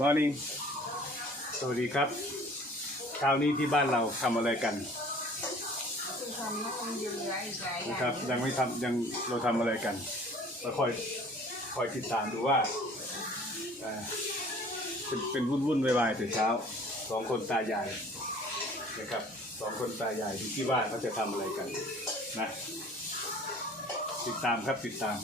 Good morning สวัสดีครับเช้านี้ที่บ้านเราทำอะไรกันคือทำน้ำมันเยอะๆอีกหลายอย่างนะครับยังไม่ทำยังเราทำอะไรกันเราคอยคอยติดตามดูว่าเอ่อเป็นเป็นวุ่นวุ่นๆวายๆแต่เช้าสองคนตายายนะครับสองคนตายายที่ที่บ้านเขาจะทำอะไรกันนะติดตามครับติดตาม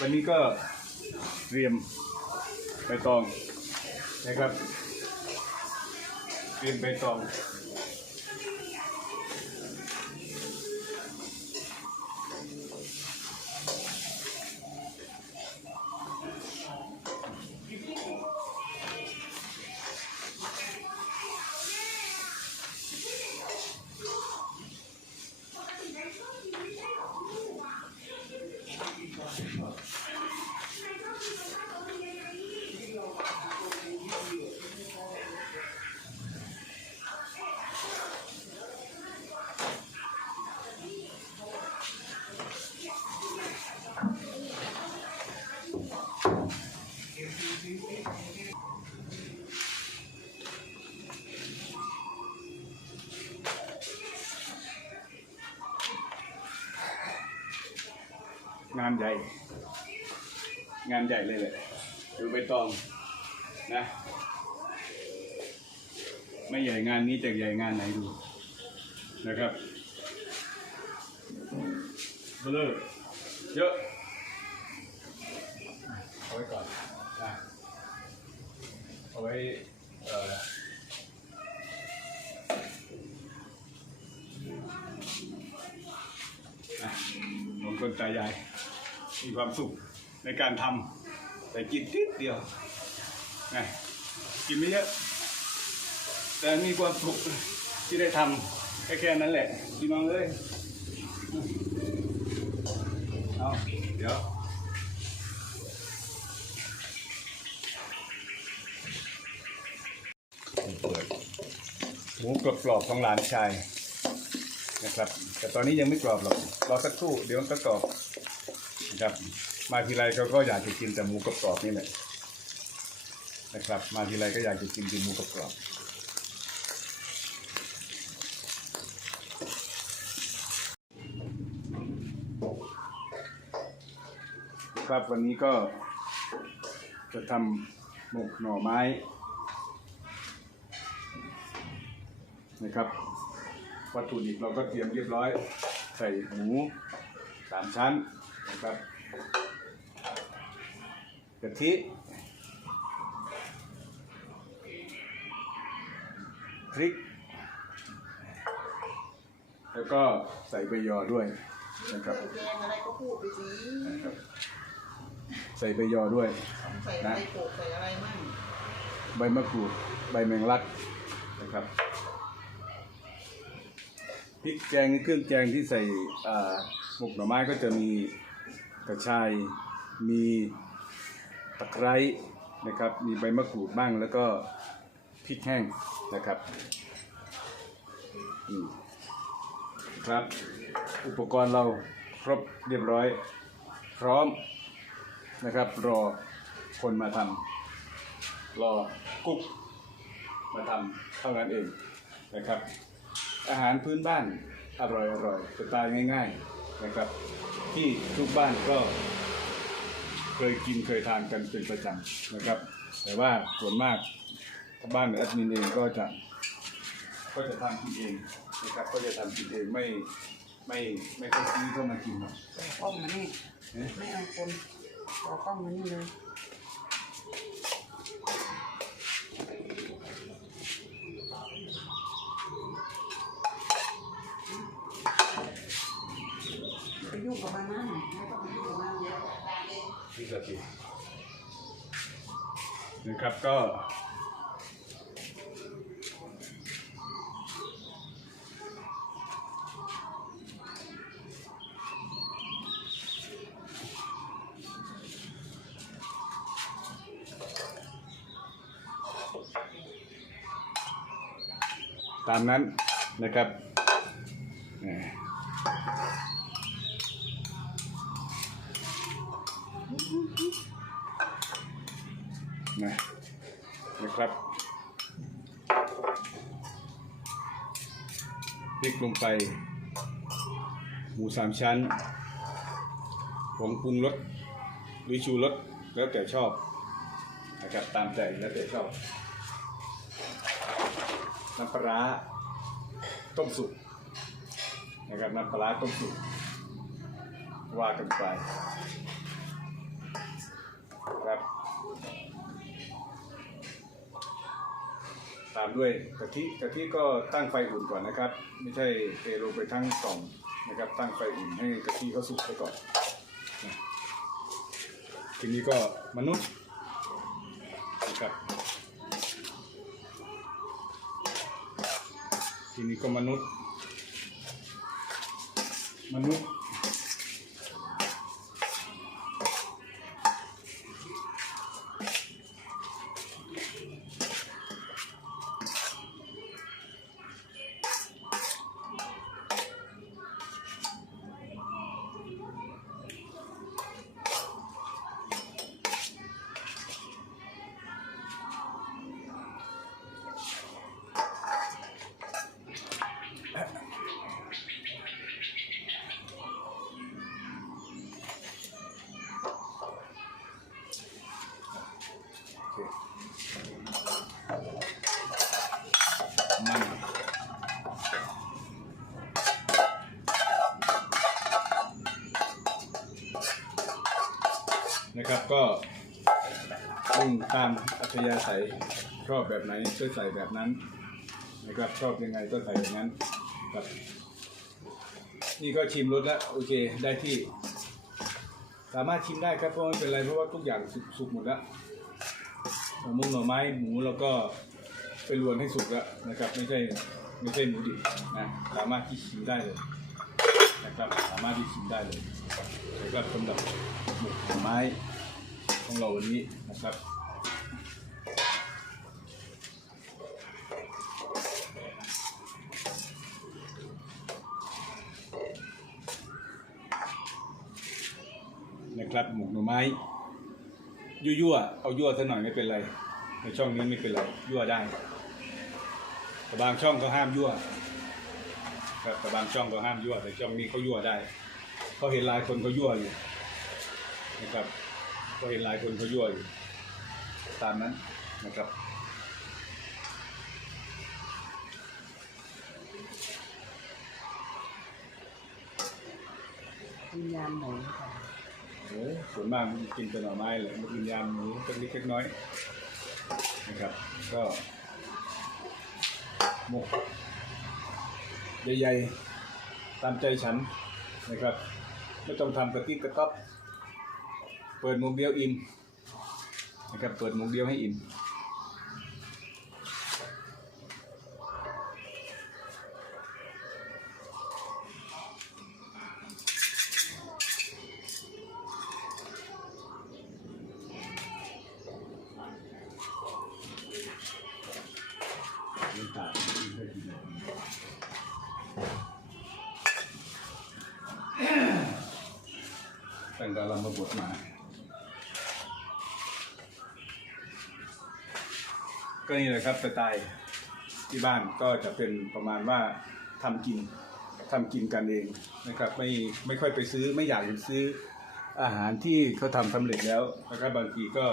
วันนี้ก็เตรียมใบตองนะครับ เตรียมใบตอง งานใหญ่ งานใหญ่เลยแหละดูใบตองนะ ไม่ใหญ่งานนี้จะใหญ่งานไหนดูนะครับเบลอเยอะเอาไว้ก่อนนะเอาไว้เอ่อนะผมคนตายาย มีความสุขในการทำแต่กินนิดเดียวนะกินไม่เยอะแต่มีความสุขที่ได้ทำแค่แค่นั้นแหละพี่น้องเอ้ยเอาเดี๋ยวเปิดหมูกรอบๆของหลานชายนะครับ แต่ตอนนี้ยังไม่กรอบหรอกรอสักครู่เดี๋ยวมันก็กรอบ นะครับ มาทีไรเขาก็อยากจะกินแต่หมูกรอบๆนี่แหละนะครับ มาทีไรก็อยากจะกินกินหมูกรอบๆครับวันนี้ก็จะทำหมกหน่อไม้นะครับ วัตถุดิบเราก็เตรียมเรียบร้อย ใส่หมูสามชั้น ครับกะทิพริก แล้วก็ใส่ใบยอด้วยนะครับ ใส่แกงอะไรก็พูดไปสินะครับ ใส่ใบยอด้วย ใส่อะไรโปะใส่อะไรมั่งใบมะกรูด ใบแมงลักนะครับพริกแกงเครื่องแกงที่ใส่อ่าหมกหน่อไม้ก็จะมี กระชาย มีตะไคร้นะครับ มีใบมะกรูดบ้างแล้วก็พริกแห้งนะครับอืมครับ อุปกรณ์เราครบเรียบร้อย พร้อมนะครับ รอคนมาทำรอกุ๊กมาทำเท่านั้นเองนะครับ อาหารพื้นบ้านอร่อยอร่อยสไตล์ง่าย ๆ นะครับ ที่ทุกบ้านก็ เคยกินเคยทานกันเป็นประจำนะครับ แต่ว่าส่วนมากบ้านแอดมินเองก็จะก็จะทำกินเองนะครับ ก็จะทำกินเองไม่ไม่ไม่ค่อยซื้อเข้ามากินหรอก กล้องมานี่ ไม่เอาคนเอากล้องมานี่เลยไปยุ่งกับมันนั่นไม่ต้องไปยุ่งกับมันเยอะ นี่ก็คือนะครับก็ตามนั้นนะครับ นะนะครับพริกลงไป หมูสามชั้นผงปรุงรสหรือชูรสแล้วแต่ชอบนะครับตามใจแล้วแต่ชอบน้ำปลาร้าต้มสุกนะครับน้ำปลาร้าต้มสุกว่ากันไปครับ ตามด้วยกะทิกะทิก็ตั้งไฟอุ่นก่อนนะครับ ไม่ใช่เทลงไปทั้งกล่องนะครับ ตั้งไฟอุ่นให้กะทิเขาสุกไปก่อนทีนี้ก็มนุษย์นะครับทีนี้ก็มนุษย์ มนุษย์ ก็ปรุงตามอัธยาศัยชอบแบบไหนก็ใส่แบบนั้นนะครับชอบยังไงก็ใส่อย่างนั้นครับนี่ก็ชิมรสแล้วโอเคได้ที่ สามารถชิมได้ครับเพราะไม่เป็นไรเพราะว่าทุกอย่างสุกหมดแล้วหน่อมุงหน่อไม้หมูแล้วก็ไปรวนให้สุกแล้วนะครับ ไม่ใช่ไม่ใช่หมูดิบนะสามารถที่ชิมได้เลยนะครับสามารถที่ชิมได้เลยนะครับสำหรับหมูหน่อไม้ ของเราวันนี้นะครับนะครับหมูหน่อไม้ยั่วๆเอายั่วซะหน่อยไม่เป็นไรในช่องนี้ไม่เป็นไรยั่วได้แต่บางช่องเขาห้ามยั่วครับแต่บางช่องเขาห้ามยั่วแต่ช่องนี้เขายั่วได้เขาเห็นหลายคนเขายั่วอยู่นะครับ เขาเห็นหลายคนเขายั่วอยู่ตามนั้นนะครับกินยำหมูค่ะโอ้ยส่วนมากมันกินแต่หน่อไม้เลยมันกินยำหมูสักเล็กสักน้อยนะครับ ก็หมกใหญ่ๆตามใจฉันนะครับ ไม่ต้องทำกระติกกระต๊อบเปิดหมกเดียวอิ่มนะครับเปิดหมกเดียวให้อิ่มไม่ต่งไม่เคยกินเลยตั้งแต่เรามาบวชมา ก็นี่แหละครับสไตล์ที่บ้านก็จะเป็นประมาณว่าทำกินทำกินกันเองนะครับ ไม่ไม่ค่อยไปซื้อไม่อยากจะซื้ออาหารที่เขาทำสำเร็จแล้วนะครับบางทีก็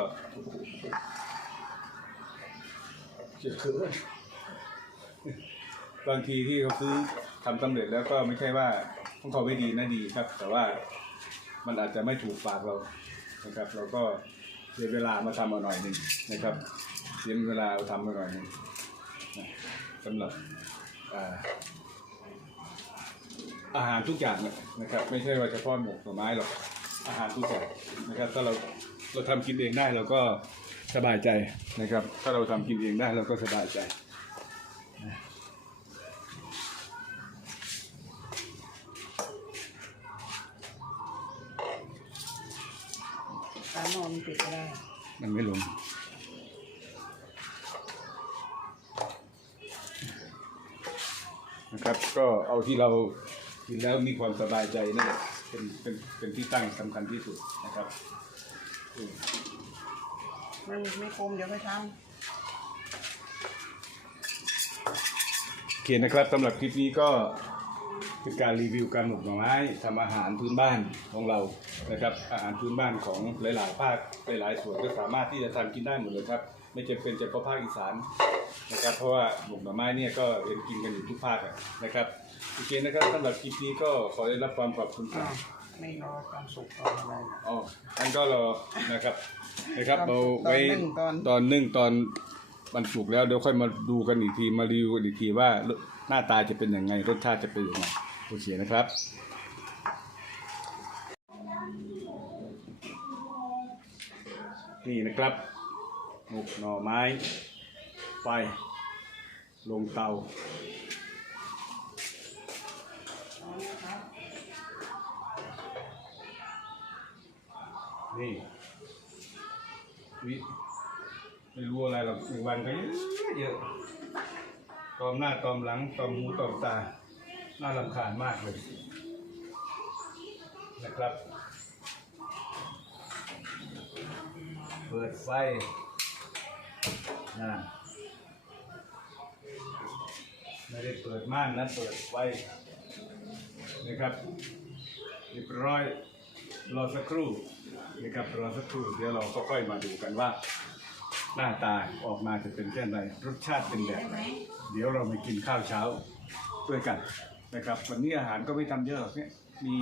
เจ็บคือบางทีที่เขาซื้อทำสำเร็จแล้วก็ไม่ใช่ว่าของเขาไม่ดีนะดีครับ แต่ว่ามันอาจจะไม่ถูกปากเรานะครับ เราก็เสียเวลามาทำมาหน่อยหนึ่งนะครับ เสียเวลาทำมาหน่อยหนึ่งนะสำหรับอ่าอาหารทุกอย่างเนี่ยนะครับ ไม่ใช่ว่าเฉพาะหมกหน่อไม้หรอกอาหารทุกอย่างนะครับ ถ้าเราเราทำกินเองได้เราก็สบายใจนะครับ ถ้าเราทำกินเองได้เราก็สบายใจตามองติดก็ได้มันไม่ลง ที่เรากินแล้วมีความสบายใจนั่นแหละเป็นเป็นเป็นที่ตั้งสำคัญที่สุดนะครับอืมไม่ไม่คมเดี๋ยวไปทโอเคนะครับสำหรับคลิปนี้ก็เป็นการรีวิวการหมกหน่อไม้ทำอาหารพื้นบ้านของเรานะครับ อาหารพื้นบ้านของหลาย ๆ ภาคหลาย ๆ ส่วนก็สามารถที่จะทำกินได้หมดเลยครับ ไม่จำเป็นจะเฉพาะภาคอีสานนะครับ เพราะว่าหมกหน่อไม้เนี่ยก็เห็นกินกันอยู่ทุกภาคอะนะครับ โอเคนะครับสำหรับคลิปนี้ก็ขอได้รับความขอบคุณำครัอ้าบวไม่รอความสุกตอนอะไรนะอ๋ออันก็รอนะครับนะครับตอนเราไว้ตอนนึ่งตอนตอนนึ่งตอนมันสุกแล้วเดี๋ยวค่อยมาดูกันอีกทีมารีวิวกันอีกทีว่าหน้าตาจะเป็นยังไงรสชาติจะเป็นยังไงโอเคนะครับนี่นะครับหมกหน่อไม้ ไฟ ลงเตา นี่วิไม่รู้อะไรหรอกหนึ่งวันก็เยอะเยอะตอมหน้าตอมหลังตอมหูตอมตา น่ารำคาญมากเลย นะครับ เปิดไฟนะไม่ได้เปิดม่านนะเปิดไฟ นะครับเรียบร้อยรอสักครู่นะครับรอสักครู่เดี๋ยวเราก็ค่อยมาดูกันว่า หน้าตาออกมาจะเป็นเช่นไรรสชาติเป็นแบบไหนเดี๋ยวเราไปกินข้าวเช้าด้วยกันนะครับ วันนี้อาหารก็ไม่ทำเยอะหรอกเนี่ยมี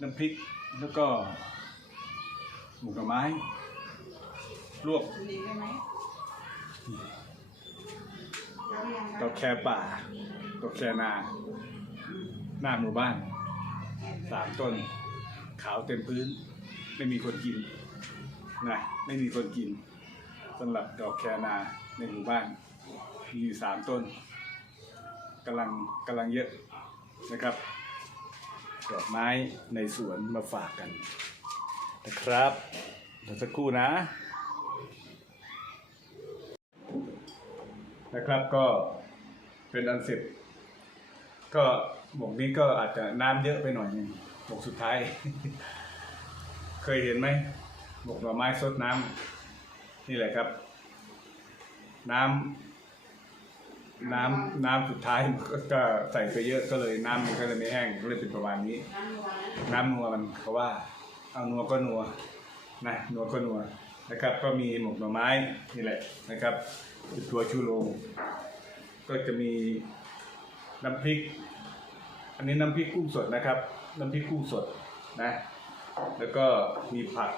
น้ำพริกแล้วก็หมูกระไม้ลวกกินอีกได้ไหมเดี๋ยวเรียงดอกแคป่าดอกแคนา หน้าหมู่บ้านสามต้น ขาวเต็มพื้น ไม่มีคนกินนะไม่มีคนกินสำหรับดอกแคนาในหมู่บ้านมีอยู่สามต้นกำลังกำลังเยอะนะครับ ดอกไม้ในสวนมาฝากกันนะครับเดี๋ยวสักครู่นะ นะครับก็เป็นอันเสร็จก็ หมกนี้ก็อาจจะน้ำเยอะไปหน่อยนึงหมกสุดท้าย เคยเห็นไหมหมกหน่อไม้ซดน้ำนี่แหละครับ น้ำน้ำน้ำสุดท้ายก็ใส่ไปเยอะก็เลยน้ำมันก็เลยไม่แห้งก็เลยเป็นประมาณนี้ น้ำนัวมันเขาว่า เอานัวก็นัวนะนัวก็นัวนะครับ ก็มีหมกหน่อไม้นี่แหละนะครับตัวชูโรงก็จะมีน้ำพริก อันนี้น้ำพริกกุ้งสดนะครับ น้ำพริกกุ้งสดนะ แล้วก็มีผัก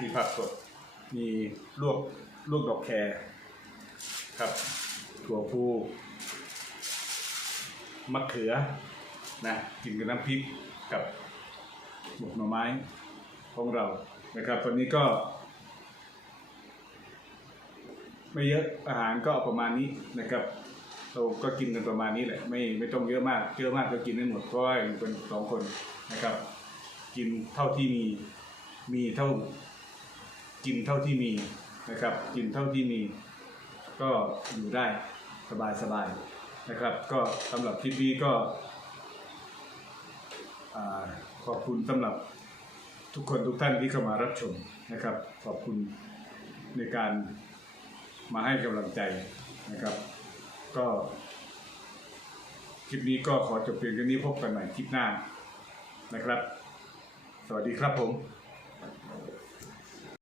มีผักสด มีลวกลวกดอกแครครับ ถั่วพูมะเขือนะกินกับน้ำพริกกับหมกหน่อไม้ของเรานะครับตอนนี้ก็ ไม่เยอะอาหารก็ประมาณนี้นะครับ เราก็กินกันประมาณนี้แหละ ไม่ไม่ต้องเยอะมากเยอะมากก็กินไม่หมดเพราะว่าอยู่เป็นสองคนนะครับ กินเท่าที่มีมีเท่า กินเท่าที่มีนะครับ กินเท่าที่มี ก็อยู่ได้สบายสบายนะครับ ก็สำหรับคลิปนี้ก็ขอบคุณสำหรับทุกคนทุกท่านที่เข้ามารับชมนะครับ ขอบคุณในการมาให้กำลังใจนะครับ ก็คลิปนี้ก็ขอจบเพียงแค่นี้พบกันใหม่คลิปหน้านะครับ สวัสดีครับผม